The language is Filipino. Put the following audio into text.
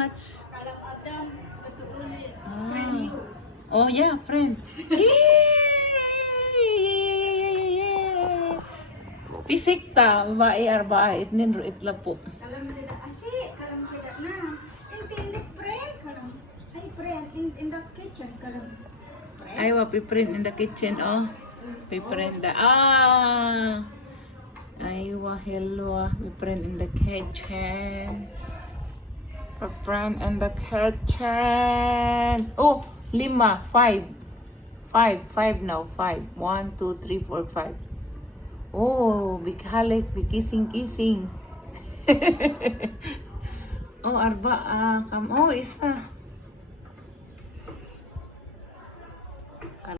much? Kalang Adam, matuulit. Ah. Friend you. Oh yeah, friend. Pisik ta, babae arba'a itnin ro itlapo. Kalam kita asi, kalam kita na. Intended friend, kalam. Ay friend, in the kitchen, kalam. Friend. Ay, wa piprint in the kitchen, oh. Piprint da. Ay, wa hello, piprint in the kitchen. Piprint in the kitchen. Oh, 5 now, 5. 1, 2, 3, 4, 5. Oh, bikalik, bikising-kising. Oh, arba, oh, isa.